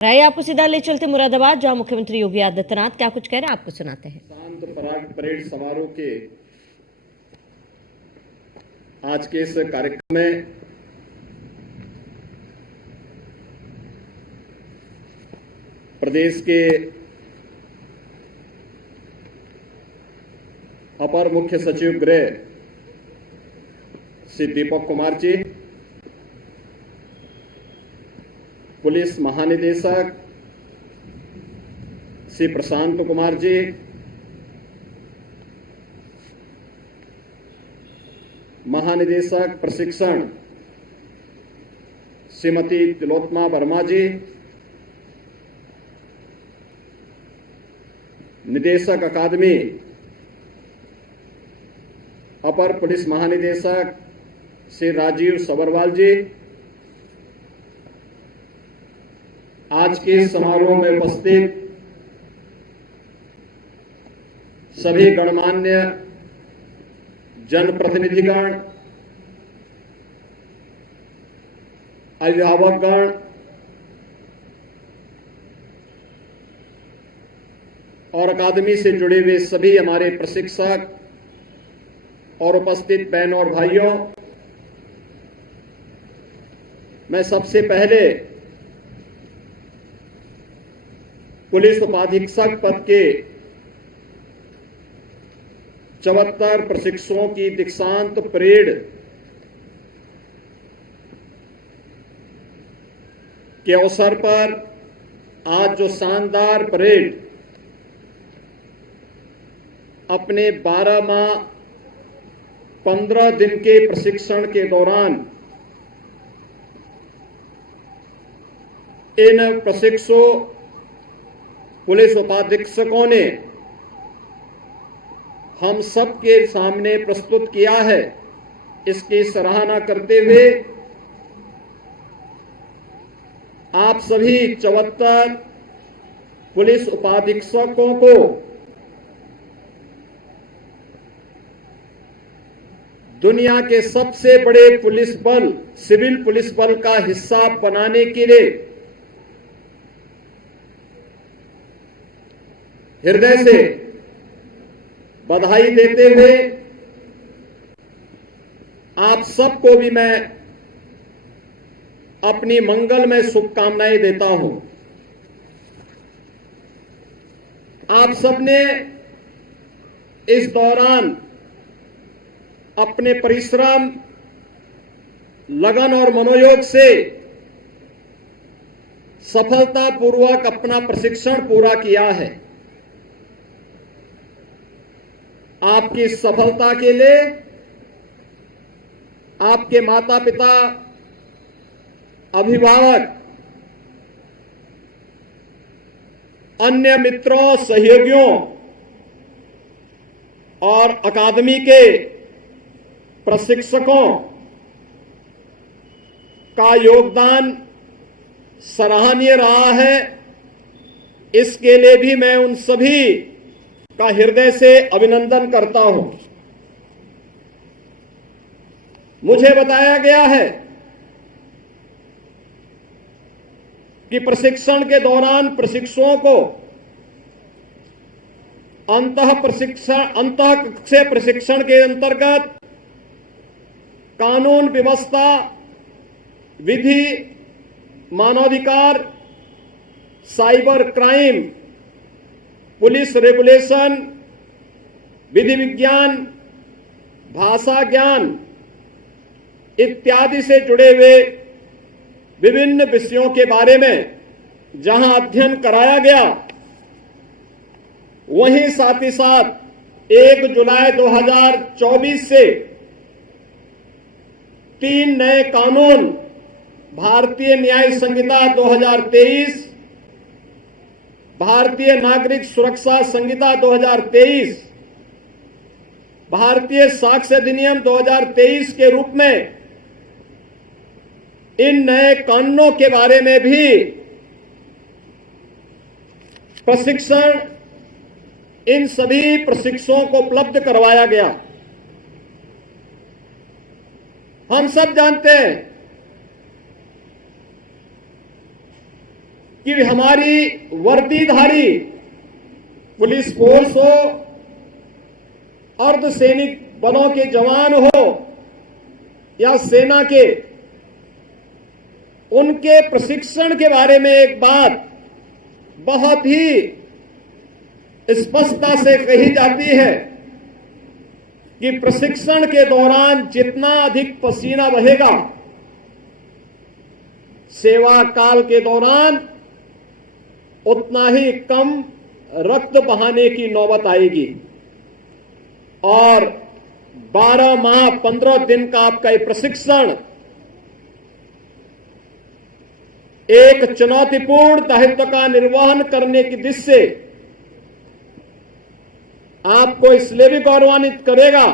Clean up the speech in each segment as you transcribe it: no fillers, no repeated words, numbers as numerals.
राय आपको सीधा ले चलते मुरादाबाद, जहां मुख्यमंत्री योगी आदित्यनाथ क्या कुछ कह रहे हैं आपको सुनाते हैं। शांत परेड समारोह के आज के इस कार्यक्रम में प्रदेश के अपर मुख्य सचिव गृह श्री दीपक कुमार जी, पुलिस महानिदेशक श्री प्रशांत कुमार जी, महानिदेशक प्रशिक्षण श्रीमती तिलोत्तमा वर्मा जी, निदेशक अकादमी अपर पुलिस महानिदेशक श्री राजीव सबरवाल जी, आज के समारोह में उपस्थित सभी गणमान्य जनप्रतिनिधिगण, अभिभावकगण और अकादमी से जुड़े हुए सभी हमारे प्रशिक्षक और उपस्थित बहनों और भाइयों, मैं सबसे पहले पुलिस उपाधीक्षक पद के 74 प्रशिक्षुओं की दीक्षांत परेड के अवसर पर आज जो शानदार परेड अपने 12 माह 15 दिन के प्रशिक्षण के दौरान इन प्रशिक्षु पुलिस उपाधीक्षकों ने हम सबके सामने प्रस्तुत किया है, इसकी सराहना करते हुए आप सभी 74 पुलिस उपाधीक्षकों को दुनिया के सबसे बड़े पुलिस बल, सिविल पुलिस बल का हिस्सा बनाने के लिए हृदय से बधाई देते हुए आप सबको भी मैं अपनी मंगलमय शुभकामनाएं देता हूं। आप सबने इस दौरान अपने परिश्रम, लगन और मनोयोग से सफलतापूर्वक अपना प्रशिक्षण पूरा किया है। आपकी सफलता के लिए आपके माता पिता, अभिभावक, अन्य मित्रों, सहयोगियों और अकादमी के प्रशिक्षकों का योगदान सराहनीय रहा है। इसके लिए भी मैं उन सभी का हृदय से अभिनंदन करता हूं। मुझे बताया गया है कि प्रशिक्षण के दौरान प्रशिक्षुओं को अंतः कक्ष प्रशिक्षण के अंतर्गत कानून व्यवस्था, विधि, मानवाधिकार, साइबर क्राइम, पुलिस रेगुलेशन, विधि विज्ञान, भाषा ज्ञान इत्यादि से जुड़े हुए विभिन्न विषयों के बारे में जहां अध्ययन कराया गया, वहीं साथ ही साथ 1 जुलाई 2024 से 3 नए कानून, भारतीय न्याय संहिता 2023, भारतीय नागरिक सुरक्षा संहिता 2023, भारतीय साक्ष्य अधिनियम 2023 के रूप में इन नए कानूनों के बारे में भी प्रशिक्षण इन सभी प्रशिक्षुओं को उपलब्ध करवाया गया। हम सब जानते हैं कि हमारी वर्दीधारी पुलिस फोर्स हो, अर्धसैनिक बलों के जवान हो या सेना के, उनके प्रशिक्षण के बारे में एक बात बहुत ही स्पष्टता से कही जाती है कि प्रशिक्षण के दौरान जितना अधिक पसीना बहेगा, सेवा काल के दौरान उतना ही कम रक्त बहाने की नौबत आएगी। और 12 माह 15 दिन का आपका ये प्रशिक्षण एक चुनौतीपूर्ण दायित्व का निर्वहन करने की दिशा से आपको इसलिए भी गौरवान्वित करेगा,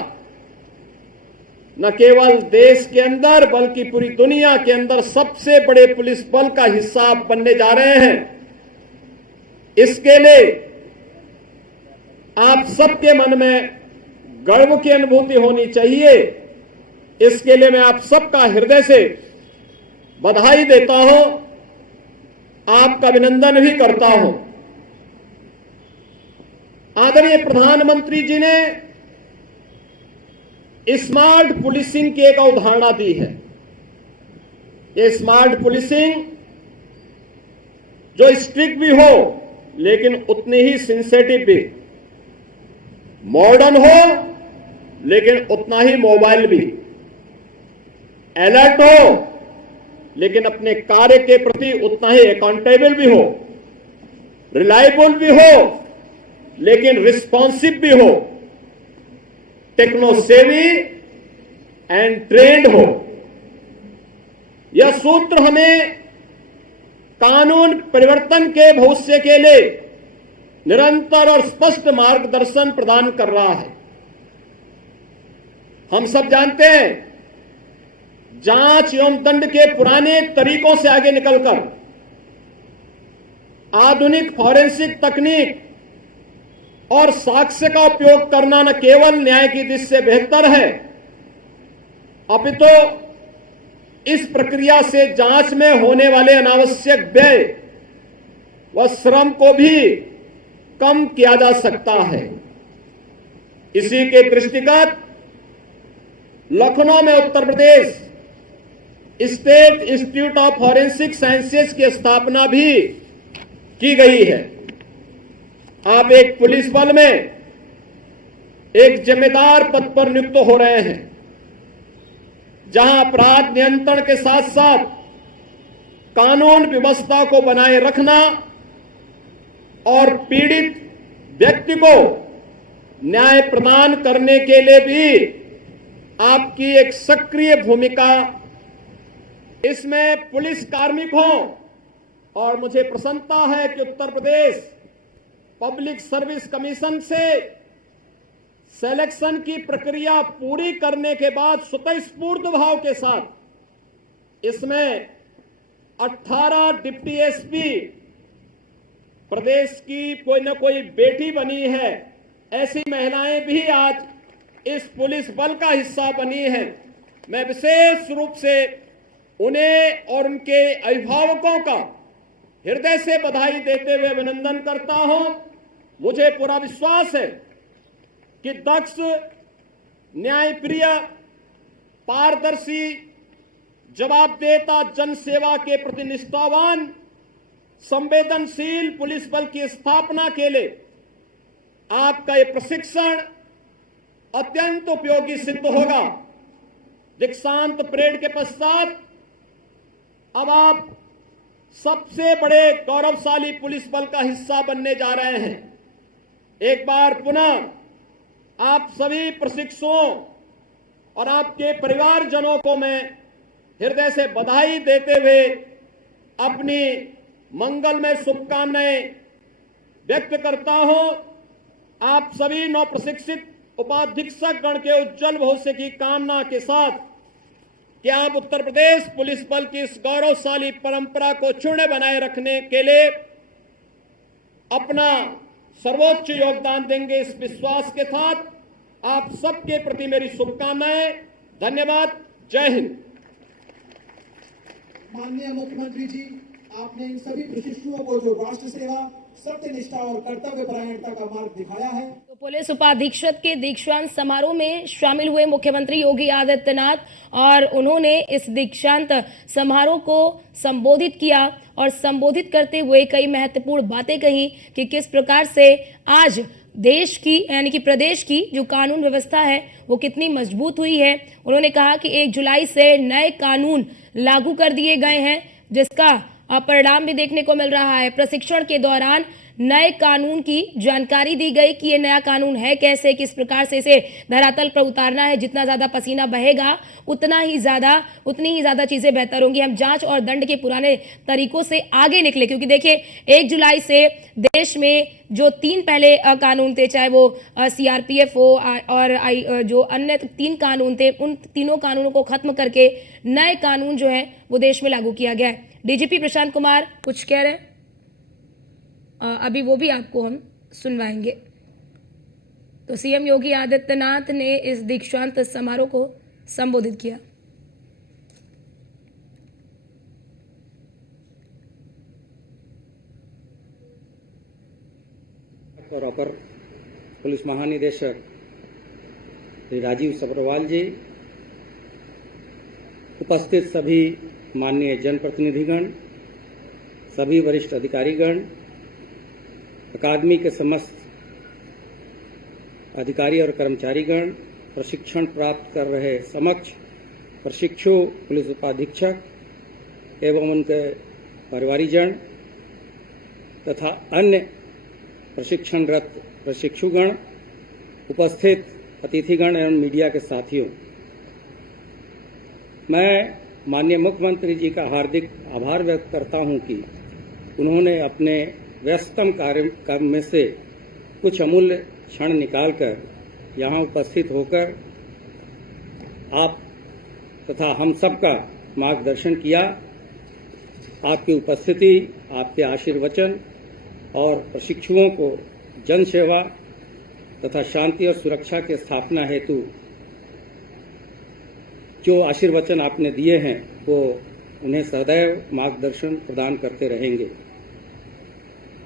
न केवल देश के अंदर बल्कि पूरी दुनिया के अंदर सबसे बड़े पुलिस बल का हिस्सा आप बनने जा रहे हैं। इसके लिए आप सबके मन में गर्व की अनुभूति होनी चाहिए। इसके लिए मैं आप सबका हृदय से बधाई देता हूं, आपका अभिनंदन भी करता हूं। आदरणीय प्रधानमंत्री जी ने स्मार्ट पुलिसिंग की एक अवधारणा दी है। ये स्मार्ट पुलिसिंग जो स्ट्रिक्ट भी हो लेकिन उतनी ही सेंसिटिव भी, मॉडर्न हो लेकिन उतना ही मोबाइल भी, अलर्ट हो लेकिन अपने कार्य के प्रति उतना ही अकाउंटेबल भी हो, रिलायबल भी हो लेकिन रिस्पॉन्सिव भी हो, टेक्नो सेवी एंड ट्रेंड हो। यह सूत्र हमें कानून परिवर्तन के भविष्य के लिए निरंतर और स्पष्ट मार्गदर्शन प्रदान कर रहा है। हम सब जानते हैं, जांच एवं दंड के पुराने तरीकों से आगे निकलकर आधुनिक फॉरेंसिक तकनीक और साक्ष्य का उपयोग करना न केवल न्याय की दृष्टि से बेहतर है, अपितु इस प्रक्रिया से जांच में होने वाले अनावश्यक व्यय व श्रम को भी कम किया जा सकता है। इसी के दृष्टिगत लखनऊ में Uttar Pradesh state institute of forensic sciences की स्थापना भी की गई है। आप एक पुलिस बल में एक जिम्मेदार पद पर नियुक्त हो रहे हैं, जहां अपराध नियंत्रण के साथ साथ कानून व्यवस्था को बनाए रखना और पीड़ित व्यक्ति को न्याय प्रदान करने के लिए भी आपकी एक सक्रिय भूमिका इसमें पुलिस कार्मिकों, और मुझे प्रसन्नता है कि Uttar Pradesh public service commission से सिलेक्शन की प्रक्रिया पूरी करने के बाद स्वतःस्फूर्त भाव के साथ इसमें 18 डिप्टी एसपी प्रदेश की कोई न कोई बेटी बनी है। ऐसी महिलाएं भी आज इस पुलिस बल का हिस्सा बनी हैं। मैं विशेष रूप से उन्हें और उनके अभिभावकों का हृदय से बधाई देते हुए अभिनंदन करता हूं। मुझे पूरा विश्वास है कि दक्ष, न्यायप्रिय, पारदर्शी, जवाबदेहता, जनसेवा के प्रति निष्ठावान, संवेदनशील पुलिस बल की स्थापना के लिए आपका यह प्रशिक्षण अत्यंत उपयोगी सिद्ध होगा। दीक्षांत परेड के पश्चात अब आप सबसे बड़े गौरवशाली पुलिस बल का हिस्सा बनने जा रहे हैं। एक बार पुनः आप सभी प्रशिक्षुओं और आपके परिवारजनों को मैं हृदय से बधाई देते हुए अपनी मंगलमय शुभकामनाएं व्यक्त करता हूं। आप सभी नव प्रशिक्षित उपाधीक्षक गण के उज्जवल भविष्य की कामना के साथ कि आप उत्तर प्रदेश पुलिस बल की इस गौरवशाली परंपरा को क्षुण्ण बनाए रखने के लिए अपना सर्वोच्च योगदान देंगे, इस विश्वास के साथ आप सबके प्रति मेरी शुभकामनाएं। धन्यवाद। जय हिंद। माननीय मुख्यमंत्री जी, आपने इन सभी प्रशिक्षुओं को जो राष्ट्र सेवा, सत्यनिष्ठा और कर्तव्य परायणता का मार्ग दिखाया है। तो पुलिस उपाधीक्षक के दीक्षांत समारोह में शामिल हुए मुख्यमंत्री योगी आदित्यनाथ और उन्होंने इस दीक्षांत समारोह को संबोधित किया और संबोधित करते हुए कई महत्वपूर्ण बातें कही कि किस प्रकार से आज देश की यानी कि प्रदेश की जो कानून व्यवस्था है वो कितनी मजबूत हुई है। उन्होंने कहा कि 1 जुलाई से नए कानून लागू कर दिए गए हैं, जिसका परिणाम भी देखने को मिल रहा है। प्रशिक्षण के दौरान नए कानून की जानकारी दी गई कि ये नया कानून है कैसे, किस प्रकार से इसे धरातल पर उतारना है। जितना ज्यादा पसीना बहेगा उतनी ही ज्यादा चीजें बेहतर होंगी। हम जांच और दंड के पुराने तरीकों से आगे निकले, क्योंकि देखिए 1 जुलाई से देश में जो 3 पहले कानून थे, चाहे वो CRPF हो और जो अन्य 3 कानून थे, उन तीनों कानूनों को खत्म करके नए कानून जो है वो देश में लागू किया गया है। DGP प्रशांत कुमार कुछ कह रहे हैं, अभी वो भी आपको हम सुनवाएंगे। तो CM योगी आदित्यनाथ ने इस दीक्षांत समारोह को संबोधित किया। और अपर पुलिस महानिदेशक श्री राजीव सब्रवाल जी, उपस्थित सभी माननीय जनप्रतिनिधिगण, सभी वरिष्ठ अधिकारीगण, अकादमी के समस्त अधिकारी और कर्मचारीगण, प्रशिक्षण प्राप्त कर रहे समक्ष प्रशिक्षु पुलिस उपाधीक्षक एवं उनके परिवारीजन तथा अन्य प्रशिक्षणरत प्रशिक्षुगण, उपस्थित अतिथिगण एवं मीडिया के साथियों, मैं माननीय मुख्यमंत्री जी का हार्दिक आभार व्यक्त करता हूं कि उन्होंने अपने व्यस्तम कार्यक्रम में से कुछ अमूल्य क्षण निकालकर यहाँ उपस्थित होकर आप तथा हम सबका मार्गदर्शन किया। आपकी उपस्थिति, आपके आशीर्वचन और प्रशिक्षुओं को जन सेवा तथा शांति और सुरक्षा के स्थापना हेतु जो आशीर्वचन आपने दिए हैं वो उन्हें सदैव मार्गदर्शन प्रदान करते रहेंगे।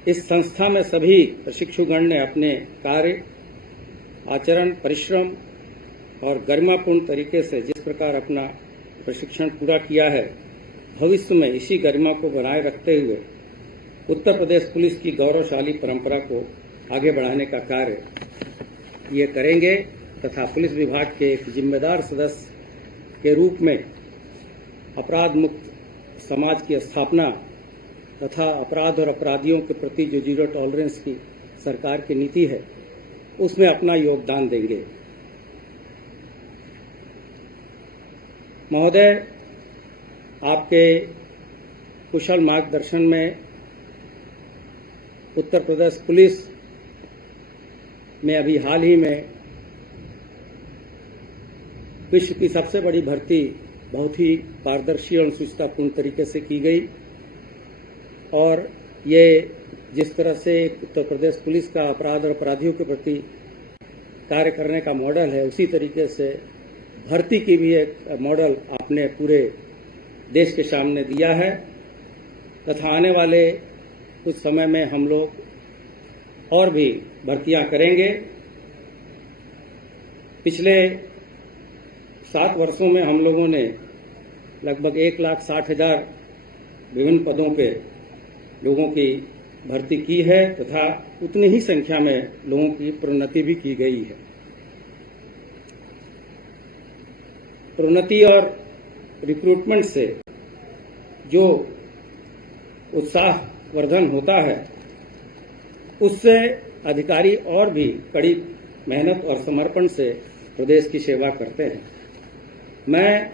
इस संस्था में सभी प्रशिक्षुगण ने अपने कार्य, आचरण, परिश्रम और गरिमापूर्ण तरीके से जिस प्रकार अपना प्रशिक्षण पूरा किया है, भविष्य में इसी गरिमा को बनाए रखते हुए उत्तर प्रदेश पुलिस की गौरवशाली परंपरा को आगे बढ़ाने का कार्य ये करेंगे तथा पुलिस विभाग के एक जिम्मेदार सदस्य के रूप में अपराध मुक्त समाज की स्थापना तथा अपराध और अपराधियों के प्रति जो जीरो टॉलरेंस की सरकार की नीति है उसमें अपना योगदान देंगे। महोदय, आपके कुशल मार्गदर्शन में उत्तर प्रदेश पुलिस में अभी हाल ही में विश्व की सबसे बड़ी भर्ती बहुत ही पारदर्शी और अनुसूचितापूर्ण तरीके से की गई और ये जिस तरह से उत्तर प्रदेश पुलिस का अपराध और अपराधियों के प्रति कार्य करने का मॉडल है, उसी तरीके से भर्ती की भी एक मॉडल आपने पूरे देश के सामने दिया है तथा आने वाले कुछ समय में हम लोग और भी भर्तियां करेंगे। पिछले 7 वर्षों में हम लोगों ने लगभग 1,60,000 विभिन्न पदों पे लोगों की भर्ती की है तथा उतनी ही संख्या में लोगों की प्रोन्नति भी की गई है। प्रोन्नति और रिक्रूटमेंट से जो उत्साहवर्धन होता है उससे अधिकारी और भी कड़ी मेहनत और समर्पण से प्रदेश की सेवा करते हैं। मैं